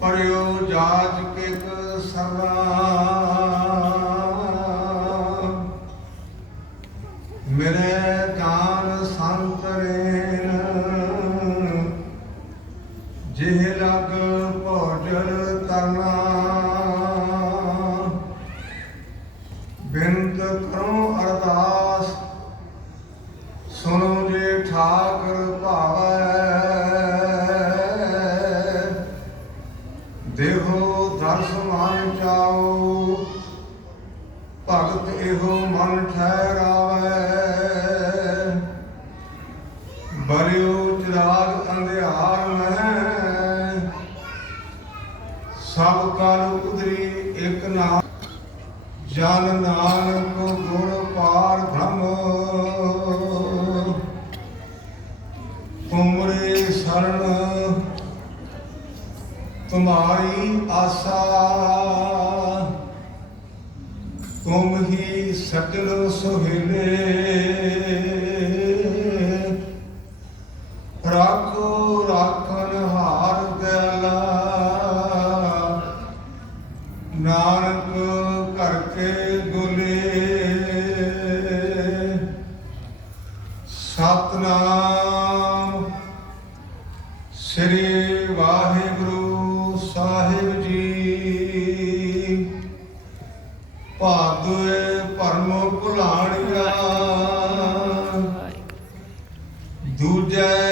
ਪਰਿਓ ਜਾਜ ਕਿਕ ਸਰਨਾ। ਦੇਹੋ ਦਰਸ ਮਨ ਚਾਓ ਭਗਤ ਇਹੋ ਮਨ ਠਹਿਰਾਵੇ। ਬਰਿਓ ਚਿਰਾਗ ਅੰਧਿਆਰ ਮਹਿ ਸਭ ਕਲ ਉਦਰੀ ਇਕ ਨਾਮ ਜਨ ਨਾਨਕ ਤੁਮਾਰੀ ਆਸਾ। ਤੁਮ ਹੀ ਸਜਣ ਸੁਹੇਲੇ। ਰਾਖੋ ਰਾਖਨ ਹਾਰ ਗਲਾ ਨਾਨਕ ਕਰਕੇ ਗੁਲੇ ਸਤਨਾਮ। ਸ੍ਰੀ ਵਾਹਿਗੁਰੂ ਭੁਲਾਣਿਆ ਦੂਜੈ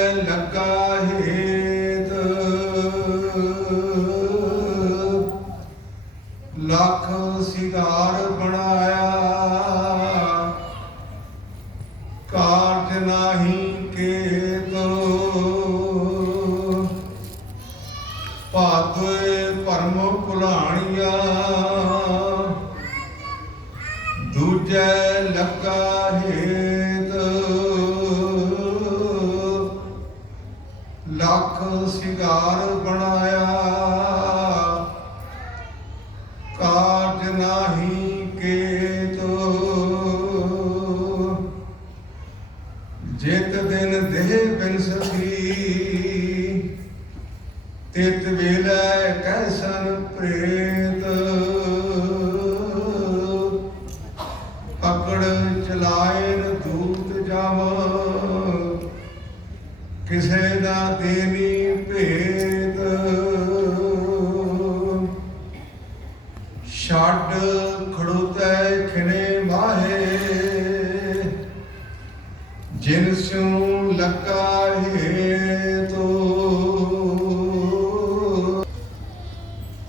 ਦੂਜੈ ਲੱਗਾ ਹੇਤ। ਲੱਖ ਸਿਗਾਰ ਬਣਾਇਆ। ਕਾਜ ਨਾਹੀ ਕੇਤੋ। ਜਿਤ ਦਿਨ ਦੇਹ ਬਿਨ ਸਕੀ ਤਿਤ ਵੇਲੇ ਕੈਸਨ ਪ੍ਰੇਤ। ਜਿਨ ਸਿਉ ਲੱਗਾ ਹੇਤੋ।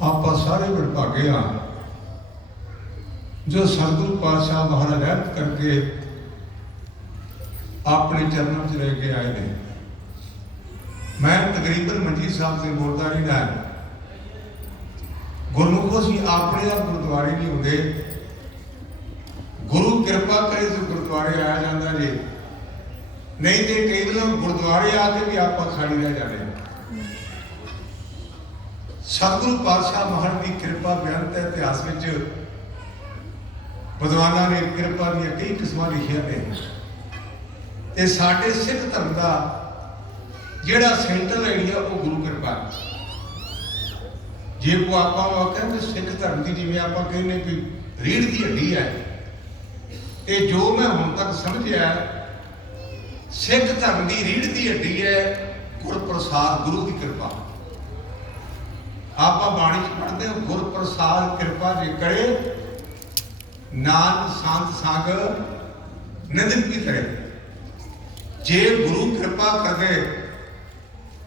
ਆਪਾਂ ਸਾਰੇ ਵਡਭਾਗੇ ਹਾਂ। ਜੋ ਸਤਿਗੁਰੂ ਪਾਤਸ਼ਾਹ ਮਹਾਰਾਜ ਰਹਿਤ ਕਰਕੇ ਆਪਣੇ ਚਰਨਾਂ 'ਚ ਰਹਿ ਕੇ ਆਏ ਨੇ। ਮੈਂ ਤਕਰੀਬਨ ਮੰਜੀ ਸਾਹਿਬ ਦੇ ਨਹੀਂ ਨਾਲ ਗੁਰਮੁਖੋ ਸੀ ਆਪਣੇ ਆਪ ਗੁਰਦੁਆਰੇ ਨਹੀਂ ਹੁੰਦੇ। ਗੁਰੂ ਕਿਰਪਾ ਕਰੇ ਤੇ ਗੁਰਦੁਆਰੇ ਆਇਆ ਜਾਂਦਾ ਜੀ। ਨਹੀਂ ਤੇ ਕਈ ਵਾਰ ਗੁਰਦੁਆਰੇ ਆ ਕੇ ਵੀ ਆਪਾਂ ਖਾਲੀ ਰਹਿ ਜਾਂਦੇ ਸਤਿਗੁਰੂ ਪਾਤਸ਼ਾਹ ਮਹਾਰਾਜ ਦੀ ਕਿਰਪਾ ਬੇਅੰਤ ਹੈ ਇਤਿਹਾਸ ਵਿੱਚ ਵਿਦਵਾਨਾਂ ਨੇ ਕਿਰਪਾ ਦੀਆਂ ਕਈ ਕਿਸਮਾਂ ਲਿਖੀਆਂ ਨੇ। ਤੇ ਸਾਡੇ ਸਿੱਖ ਧਰਮ ਦਾ ਜਿਹੜਾ ਸੈਂਟਰਲ ਏਰੀਆ ਉਹ ਗੁਰੂ ਕਿਰਪਾ ਜੇ ਕੋ ਆਪਾਂ ਉਹ ਕਹਿੰਦੇ ਸਿੱਖ ਧਰਮ ਦੀ, ਜਿਵੇਂ ਆਪਾਂ ਕਹਿੰਦੇ ਵੀ ਰੀੜ ਦੀ ਹੱਡੀ ਹੈ। ਤੇ ਜੋ ਮੈਂ ਹੁਣ ਤੱਕ ਸਮਝਿਆ ਸਿੱਖ ਧਰਮ ਦੀ ਰੀੜ ਦੀ ਹੱਡੀ ਹੈ, ਗੁਰਪ੍ਰਸਾਦ ਗੁਰੂ ਦੀ ਕਿਰਪਾ। ਆਪਾਂ ਬਾਣੀ ਚ ਪੜ੍ਹਦੇ ਹਾਂ, ਗੁਰਪ੍ਰਸਾਦ ਕਿਰਪਾ ਜੇ ਕਰੇ, ਨਾਨਕ ਸੰਤ ਸੰਗ ਨਿੰਦਕ ਵੀ ਕਰੇ। ਜੇ ਗੁਰੂ ਕਿਰਪਾ ਕਰਦੇ,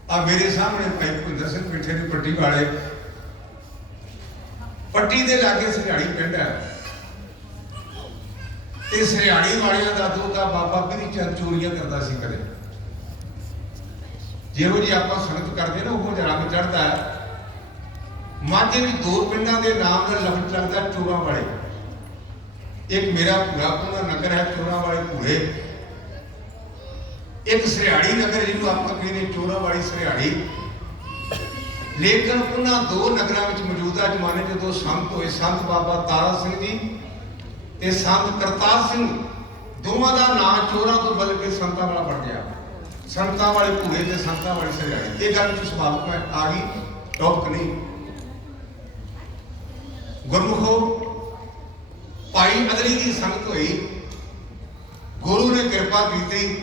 ਆ ਮੇਰੇ ਸਾਹਮਣੇ ਭਾਈ ਭੁੰਦਰ ਸਿੰਘ ਬੈਠੇ ਦੀ ਪੱਟੀ ਵਾਲੇ, ਪੱਟੀ ਦੇ ਲਾਗੇ ਸਰਿਆੜੀ ਪਿੰਡ ਹੈ। ਤੇ ਸਰਿਆੜੀ ਵਾਲਿਆਂ ਦਾ ਦੋਤਾ ਬਾਬਾ ਬਿਧੀ ਚੰਦ ਚੋਰੀਆਂ ਕਰਦਾ ਸੀ ਕਦੇ। ਜਿਹੋ ਜੀ ਆਪਾਂ ਸੰਗਤ ਕਰਦੇ ਨਾ, ਉਹ ਜਰਾ ਰੰਗ ਚੜਦਾ ਹੈ। ਮਾਝੇ ਵੀ ਦੋ ਪਿੰਡਾਂ ਦੇ ਨਾਮ ਨਾਲ ਲਫ਼ਜ਼ ਲੱਗਦਾ ਚੋਰਾਂ ਵਾਲੇ। ਇੱਕ ਮੇਰਾ ਪੂਰਾ ਪੂਰਾ ਨਗਰ ਹੈ, ਚੋਰਾਂ ਵਾਲੇ ਭੂਰੇ ਇੱਕ ਸਰਿਆੜੀ ਨਗਰ, ਜਿਹਨੂੰ ਆਪਾਂ ਕਹਿੰਦੇ ਚੋਰਾਂ ਵਾਲੀ ਸਰਿਆੜੀ। ਲੇਕਿਨ ਉਹਨਾਂ ਦੋ ਨਗਰਾਂ ਵਿੱਚ ਮੌਜੂਦਾ ਜ਼ਮਾਨੇ 'ਚ ਜਦੋਂ ਸੰਤ ਹੋਏ, ਸੰਤ ਬਾਬਾ ਤਾਰਾ ਸਿੰਘ ਜੀ ਤੇ ਸੰਤ ਕਰਤਾਰ ਸਿੰਘ, ਦੋਵਾਂ ਦਾ ਨਾਂ ਚੋਰਾ ਤੋਂ ਬਦਲ ਕੇ ਸੰਤਾਂ ਵਾਲਾ ਬਣ ਗਿਆ। ਸੰਤਾਂ ਵਾਲੇ ਭੂਏ ਤੇ ਸੰਤਾਂ ਵਾਲੇ ਸਜਾਏ। ਇਹ ਗੱਲ ਚ ਸੁਭਾਵਕ ਹੈ, ਆ ਗਈ ਟੌਪਕ ਨਹੀਂ। ਗੁਰਮੁਖੋ, ਭਾਈ ਅਦਲੀ ਦੀ ਸੰਗਤ ਹੋਈ। ਗੁਰੂ ਨੇ ਕਿਰਪਾ ਕੀਤੀ।